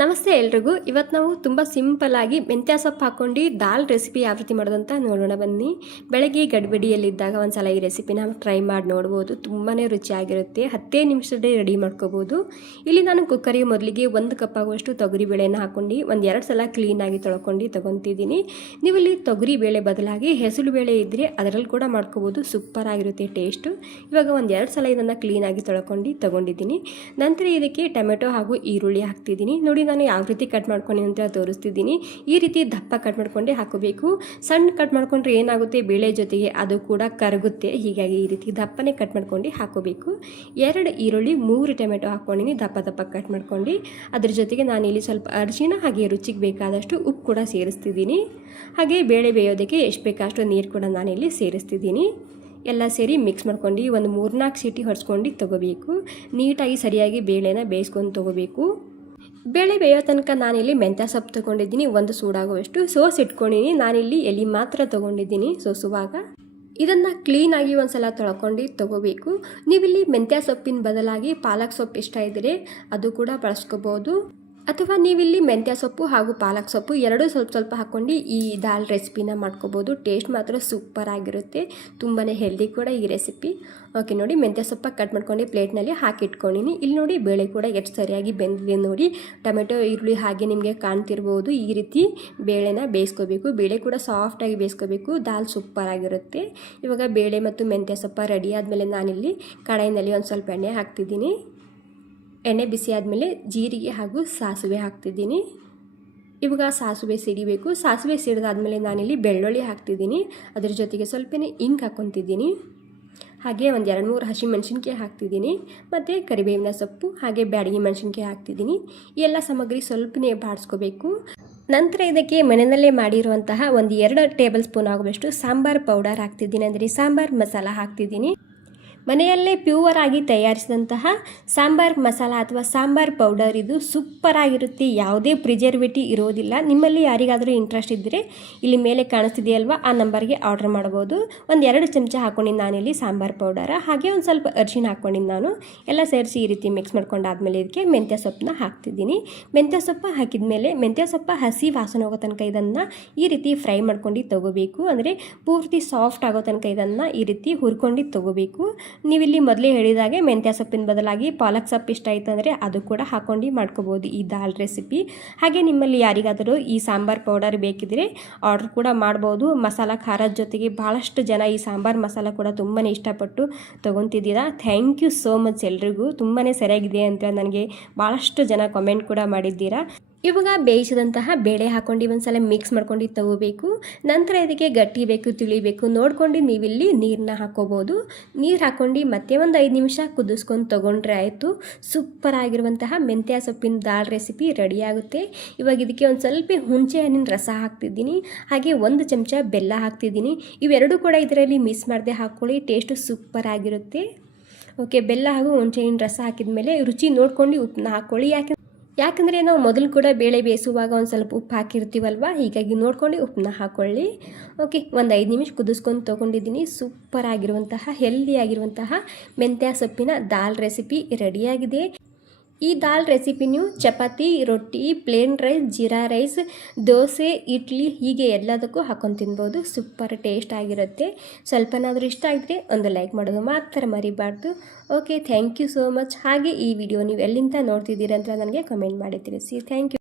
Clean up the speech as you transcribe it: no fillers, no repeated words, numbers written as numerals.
ನಮಸ್ತೆ ಎಲ್ರಿಗೂ. ಇವತ್ತು ನಾವು ತುಂಬ ಸಿಂಪಲ್ ಆಗಿ ಮೆಂತ್ಯ ಸೊಪ್ಪು ಹಾಕ್ಕೊಂಡು ದಾಲ್ ರೆಸಿಪಿ ಯಾವ ರೀತಿ ಮಾಡೋದು ಅಂತ ನೋಡೋಣ ಬನ್ನಿ. ಬೆಳಗ್ಗೆ ಗಡಿಬಿಡಿಯಲ್ಲಿದ್ದಾಗ ಒಂದ್ಸಲ ಈ ರೆಸಿಪಿನ ಟ್ರೈ ಮಾಡಿ ನೋಡ್ಬೋದು. ತುಂಬಾ ರುಚಿಯಾಗಿರುತ್ತೆ. 10 ನಿಮಿಷದಲ್ಲಿ ರೆಡಿ ಮಾಡ್ಕೋಬೋದು. ಇಲ್ಲಿ ನಾನು ಕುಕ್ಕರಿಗೆ ಮೊದಲಿಗೆ 1 ಕಪ್ ಆಗುವಷ್ಟು ತೊಗರಿಬೇಳೆನ ಹಾಕ್ಕೊಂಡು 1-2 ಸಲ ಕ್ಲೀನಾಗಿ ತೊಳ್ಕೊಂಡು ತೊಗೊತಿದ್ದೀನಿ. ನೀವು ಇಲ್ಲಿ ತೊಗರಿಬೇಳೆ ಬದಲಾಗಿ ಹೆಸರುಬೇಳೆ ಇದ್ದರೆ ಅದರಲ್ಲಿ ಕೂಡ ಮಾಡ್ಕೋಬೋದು. ಸೂಪರ್ ಆಗಿರುತ್ತೆ ಟೇಸ್ಟು. ಇವಾಗ 1-2 ಸಲ ಇದನ್ನು ಕ್ಲೀನಾಗಿ ತೊಳ್ಕೊಂಡು ತೊಗೊಂಡಿದ್ದೀನಿ. ನಂತರ ಇದಕ್ಕೆ ಟೊಮೆಟೊ ಹಾಗೂ ಈರುಳ್ಳಿ ಹಾಕ್ತಿದ್ದೀನಿ. ನೋಡಿ ನಾನು ಯಾವ ರೀತಿ ಕಟ್ ಮಾಡ್ಕೊಂಡು ಅಂತ ತೋರಿಸ್ತಿದ್ದೀನಿ. ಈ ರೀತಿ ದಪ್ಪ ಕಟ್ ಮಾಡ್ಕೊಂಡೆ ಹಾಕೋಬೇಕು. ಸಣ್ಣ ಕಟ್ ಮಾಡ್ಕೊಂಡ್ರೆ ಏನಾಗುತ್ತೆ, ಬೇಳೆ ಜೊತೆಗೆ ಅದು ಕೂಡ ಕರಗುತ್ತೆ. ಹೀಗಾಗಿ ಈ ರೀತಿ ದಪ್ಪನೇ ಕಟ್ ಮಾಡ್ಕೊಂಡು ಹಾಕೋಬೇಕು. 2 ಈರುಳ್ಳಿ 3 ಟೊಮೆಟೊ ಹಾಕ್ಕೊಂಡಿನಿ ದಪ್ಪ ಕಟ್ ಮಾಡ್ಕೊಂಡು. ಅದ್ರ ಜೊತೆಗೆ ನಾನು ಇಲ್ಲಿ ಸ್ವಲ್ಪ ಅರಿಶಿಣ ಹಾಗೆ ರುಚಿಗೆ ಬೇಕಾದಷ್ಟು ಉಪ್ಪು ಕೂಡ ಸೇರಿಸ್ತಿದ್ದೀನಿ. ಹಾಗೆ ಬೇಳೆ ಬೇಯೋದಕ್ಕೆ ಎಷ್ಟು ಬೇಕಷ್ಟು ನೀರು ಕೂಡ ನಾನಿಲ್ಲಿ ಸೇರಿಸ್ತಿದ್ದೀನಿ. ಎಲ್ಲ ಸೇರಿ ಮಿಕ್ಸ್ ಮಾಡ್ಕೊಂಡು ಒಂದು 3-4 ಸೀಟಿ ಹೊಡ್ಸ್ಕೊಂಡು ತೊಗೋಬೇಕು. ನೀಟಾಗಿ ಸರಿಯಾಗಿ ಬೇಳೆನ ಬೇಯಿಸ್ಕೊಂಡು ತೊಗೋಬೇಕು. ಬೇಳೆ ಬೇಯೋ ತನಕ ನಾನಿಲ್ಲಿ ಮೆಂತ್ಯ ಸೊಪ್ಪು ತೊಗೊಂಡಿದ್ದೀನಿ. 1 ಸೂಡಾಗುವಷ್ಟು ಸೋಸ್ ಇಟ್ಕೊಂಡಿದ್ದೀನಿ. ನಾನಿಲ್ಲಿ ಎಲೆ ಮಾತ್ರ ತೊಗೊಂಡಿದ್ದೀನಿ ಸೋಸುವಾಗ. ಇದನ್ನು ಕ್ಲೀನಾಗಿ ಒಂದು ಸಲ ತೊಳ್ಕೊಂಡು ತೊಗೋಬೇಕು. ನೀವಿಲ್ಲಿ ಮೆಂತ್ಯ ಸೊಪ್ಪಿನ ಬದಲಾಗಿ ಪಾಲಕ್ ಸೊಪ್ಪು ಇಷ್ಟ ಇದ್ದರೆ ಅದು ಕೂಡ ಬಳಸ್ಕೋಬೋದು. ಅಥವಾ ನೀವಿಲ್ಲಿ ಮೆಂತ್ಯ ಸೊಪ್ಪು ಹಾಗೂ ಪಾಲಕ್ ಸೊಪ್ಪು ಎರಡೂ ಸ್ವಲ್ಪ ಹಾಕ್ಕೊಂಡು ಈ ದಾಲ್ ರೆಸಿಪಿನ ಮಾಡ್ಕೋಬೋದು. ಟೇಸ್ಟ್ ಮಾತ್ರ ಸೂಪರ್ ಆಗಿರುತ್ತೆ. ತುಂಬಾ ಹೆಲ್ದಿ ಕೂಡ ಈ ರೆಸಿಪಿ. ಓಕೆ, ನೋಡಿ ಮೆಂತ್ಯ ಸೊಪ್ಪ ಕಟ್ ಮಾಡ್ಕೊಂಡು ಪ್ಲೇಟ್ನಲ್ಲಿ ಹಾಕಿಟ್ಕೊಂಡಿನಿ. ಇಲ್ಲಿ ನೋಡಿ ಬೇಳೆ ಕೂಡ ಎಷ್ಟು ಸರಿಯಾಗಿ ಬೆಂದಿದೆ ನೋಡಿ. ಟೊಮೆಟೊ ಈರುಳ್ಳಿ ಹಾಗೆ ನಿಮಗೆ ಕಾಣ್ತಿರ್ಬೋದು. ಈ ರೀತಿ ಬೇಳೆನ ಬೇಯಿಸ್ಕೋಬೇಕು. ಬೇಳೆ ಕೂಡ ಸಾಫ್ಟಾಗಿ ಬೇಯಿಸ್ಕೋಬೇಕು. ದಾಲ್ ಸೂಪರ್ ಆಗಿರುತ್ತೆ. ಇವಾಗ ಬೇಳೆ ಮತ್ತು ಮೆಂತ್ಯ ಸೊಪ್ಪ ರೆಡಿ ಆದಮೇಲೆ ನಾನಿಲ್ಲಿ ಕಡಾಯಿನಲ್ಲಿ ಒಂದು ಸ್ವಲ್ಪ ಎಣ್ಣೆ ಹಾಕ್ತಿದ್ದೀನಿ. ಎಣ್ಣೆ ಬಿಸಿ ಆದಮೇಲೆ ಜೀರಿಗೆ ಹಾಗೂ ಸಾಸಿವೆ ಹಾಕ್ತಿದ್ದೀನಿ. ಇವಾಗ ಸಾಸಿವೆ ಸಿಡಿಬೇಕು. ಸಾಸಿವೆ ಸಿಡಿದಾದ್ಮೇಲೆ ನಾನಿಲ್ಲಿ ಬೆಳ್ಳುಳ್ಳಿ ಹಾಕ್ತಿದ್ದೀನಿ. ಅದ್ರ ಜೊತೆಗೆ ಸ್ವಲ್ಪನೇ ಇಂಗು ಹಾಕ್ಕೊತಿದ್ದೀನಿ. ಹಾಗೆ 1-2-3 ಹಸಿಮೆಣಸಿನ್ಕಾಯಿ ಹಾಕ್ತಿದ್ದೀನಿ. ಮತ್ತು ಕರಿಬೇವಿನ ಸೊಪ್ಪು ಹಾಗೆ ಬ್ಯಾಡಗಿ ಮೆಣಸಿನ್ಕಾಯಿ ಹಾಕ್ತಿದ್ದೀನಿ. ಈ ಎಲ್ಲ ಸಾಮಗ್ರಿ ಸ್ವಲ್ಪನೇ ಬಾಡಿಸ್ಕೋಬೇಕು. ನಂತರ ಇದಕ್ಕೆ ಮನೆಯಲ್ಲೇ ಮಾಡಿರುವಂತಹ 1-2 ಟೇಬಲ್ ಸ್ಪೂನ್ ಆಗುವಷ್ಟು ಸಾಂಬಾರ್ ಪೌಡರ್ ಹಾಕ್ತಿದ್ದೀನಿ. ಅಂದರೆ ಸಾಂಬಾರ್ ಮಸಾಲ ಹಾಕ್ತಿದ್ದೀನಿ. ಮನೆಯಲ್ಲೇ ಪ್ಯೂರ್ ಆಗಿ ತಯಾರಿಸಿದಂತಹ ಸಾಂಬಾರ್ ಮಸಾಲ ಅಥವಾ ಸಾಂಬಾರ್ ಪೌಡರ್ ಇದು ಸೂಪರ್ ಆಗಿರುತ್ತೆ. ಯಾವುದೇ ಪ್ರಿಸರ್ವೇಟಿವ್ ಇರೋದಿಲ್ಲ. ನಿಮ್ಮಲ್ಲಿ ಯಾರಿಗಾದರೂ ಇಂಟ್ರೆಸ್ಟ್ ಇದ್ದರೆ ಇಲ್ಲಿ ಮೇಲೆ ಕಾಣಿಸ್ತಿದೆಯಲ್ವಾ ಆ ನಂಬರ್ಗೆ ಆರ್ಡರ್ ಮಾಡ್ಬೋದು. 1-2 ಚಮಚ ಹಾಕ್ಕೊಂಡಿದ್ದು ನಾನಿಲ್ಲಿ ಸಾಂಬಾರ್ ಪೌಡರ. ಹಾಗೆ ಒಂದು ಸ್ವಲ್ಪ ಅರಿಶಿನ ಹಾಕ್ಕೊಂಡಿದ್ದು ನಾನು. ಎಲ್ಲ ಸೇರಿಸಿ ಈ ರೀತಿ ಮಿಕ್ಸ್ ಮಾಡ್ಕೊಂಡಾದ್ಮೇಲೆ ಇದಕ್ಕೆ ಮೆಂತ್ಯ ಸೊಪ್ಪನ್ನ ಹಾಕ್ತಿದ್ದೀನಿ. ಮೆಂತ್ಯ ಸೊಪ್ಪು ಹಾಕಿದ ಮೇಲೆ ಮೆಂತ್ಯ ಸೊಪ್ಪು ಹಸಿ ವಾಸನೆ ಹೋಗೋ ತನಕ ಇದನ್ನು ಈ ರೀತಿ ಫ್ರೈ ಮಾಡ್ಕೊಂಡು ತೊಗೋಬೇಕು. ಅಂದರೆ ಪೂರ್ತಿ ಸಾಫ್ಟ್ ಆಗೋ ತನಕ ಇದನ್ನು ಈ ರೀತಿ ಹುರ್ಕೊಂಡು ತೊಗೋಬೇಕು. ನೀವಿಲ್ಲಿ ಮೊದಲೇ ಹೇಳಿದಾಗೆ ಮೆಂತ್ಯ ಸೊಪ್ಪಿನ ಬದಲಾಗಿ ಪಾಲಕ್ ಸೊಪ್ಪು ಇಷ್ಟ ಆಯಿತು ಅಂದರೆ ಅದು ಕೂಡ ಹಾಕ್ಕೊಂಡು ಮಾಡ್ಕೋಬೋದು ಈ ದಾಲ್ ರೆಸಿಪಿ. ಹಾಗೆ ನಿಮ್ಮಲ್ಲಿ ಯಾರಿಗಾದರೂ ಈ ಸಾಂಬಾರ್ ಪೌಡರ್ ಬೇಕಿದ್ರೆ ಆರ್ಡರ್ ಕೂಡ ಮಾಡ್ಬೋದು. ಮಸಾಲ ಖಾರದ ಜೊತೆಗೆ ಭಾಳಷ್ಟು ಜನ ಈ ಸಾಂಬಾರ್ ಮಸಾಲ ಕೂಡ ತುಂಬಾ ಇಷ್ಟಪಟ್ಟು ತೊಗೊತಿದ್ದೀರಾ. ಥ್ಯಾಂಕ್ ಯು ಸೋ ಮಚ್ ಎಲ್ರಿಗೂ. ತುಂಬಾ ಸರಿಯಾಗಿದೆ ಅಂತ ನನಗೆ ಭಾಳಷ್ಟು ಜನ ಕಮೆಂಟ್ ಕೂಡ ಮಾಡಿದ್ದೀರಾ. ಇವಾಗ ಬೇಯಿಸಿದಂತಹ ಬೇಳೆ ಹಾಕ್ಕೊಂಡು ಒಂದ್ಸಲ ಮಿಕ್ಸ್ ಮಾಡ್ಕೊಂಡು ತಗೋಬೇಕು. ನಂತರ ಇದಕ್ಕೆ ಗಟ್ಟಿ ಬೇಕು ತಿಳಿಬೇಕು ನೋಡ್ಕೊಂಡು ನೀವಿಲ್ಲಿ ನೀರನ್ನ ಹಾಕ್ಕೋಬೋದು. ನೀರು ಹಾಕ್ಕೊಂಡು ಮತ್ತೆ ಒಂದು 5 ನಿಮಿಷ ಕುದಿಸ್ಕೊಂಡು ತೊಗೊಂಡ್ರೆ ಆಯಿತು. ಸೂಪರ್ ಆಗಿರುವಂತಹ ಮೆಂತ್ಯ ಸೊಪ್ಪಿನ ದಾಲ್ ರೆಸಿಪಿ ರೆಡಿಯಾಗುತ್ತೆ. ಇವಾಗ ಇದಕ್ಕೆ ಒಂದು ಸ್ವಲ್ಪ ಹುಣಸೆ ಹಣ್ಣಿನ ರಸ ಹಾಕ್ತಿದ್ದೀನಿ. ಹಾಗೆ 1 ಚಮಚ ಬೆಲ್ಲ ಹಾಕ್ತಿದ್ದೀನಿ. ಇವೆರಡೂ ಕೂಡ ಇದರಲ್ಲಿ ಮಿಕ್ಸ್ ಮಾಡದೆ ಹಾಕ್ಕೊಳ್ಳಿ. ಟೇಸ್ಟು ಸೂಪರ್ ಆಗಿರುತ್ತೆ. ಓಕೆ, ಬೆಲ್ಲ ಹಾಗೂ ಹುಣಸೆ ಹಣ್ಣಿನ ರಸ ಹಾಕಿದ ಮೇಲೆ ರುಚಿ ನೋಡ್ಕೊಂಡು ಉಪ್ಪನ್ನ ಹಾಕ್ಕೊಳ್ಳಿ. ಯಾಕಂದರೆ ನಾವು ಮೊದಲು ಕೂಡ ಬೇಳೆ ಬೇಯಿಸುವಾಗ ಒಂದು ಸ್ವಲ್ಪ ಉಪ್ಪು ಹಾಕಿರ್ತೀವಲ್ವ, ಹೀಗಾಗಿ ನೋಡ್ಕೊಂಡು ಉಪ್ಪನ್ನ ಹಾಕ್ಕೊಳ್ಳಿ. ಓಕೆ, ಒಂದು 5 ನಿಮಿಷ ಕುದಿಸ್ಕೊಂಡು ತೊಗೊಂಡಿದ್ದೀನಿ. ಸೂಪರ್ ಆಗಿರುವಂತಹ ಹೆಲ್ದಿ ಆಗಿರುವಂತಹ ಮೆಂತ್ಯ ಸೊಪ್ಪಿನ ದಾಲ್ ರೆಸಿಪಿ ರೆಡಿಯಾಗಿದೆ. ಈ ದಾಲ್ ರೆಸಿಪಿ ನೀವು ಚಪಾತಿ, ರೊಟ್ಟಿ, plain rice, jeera rice, dosa, idli ಹೀಗೆ ಎಲ್ಲದಕ್ಕೂ ಹಾಕೊಂಡು ತಿನ್ಬೋದು. ಸೂಪರ್ ಟೇಸ್ಟ್ ಆಗಿರುತ್ತೆ. ಸ್ವಲ್ಪನಾದರೂ ಇಷ್ಟ ಆಗಿದ್ರೆ ಒಂದು ಲೈಕ್ ಮಾಡೋದು ಮಾತ್ರ ಮರಿಬಾರ್ದು. Okay, thank you so much. ಹಾಗೆ ಈ ವಿಡಿಯೋ ನೀವು ಎಲ್ಲಿಂದ ನೋಡ್ತಿದ್ದೀರಾ ಅಂತ ನನಗೆ ಕಮೆಂಟ್ ಮಾಡಿ ತಿಳಿಸಿ. Thank you.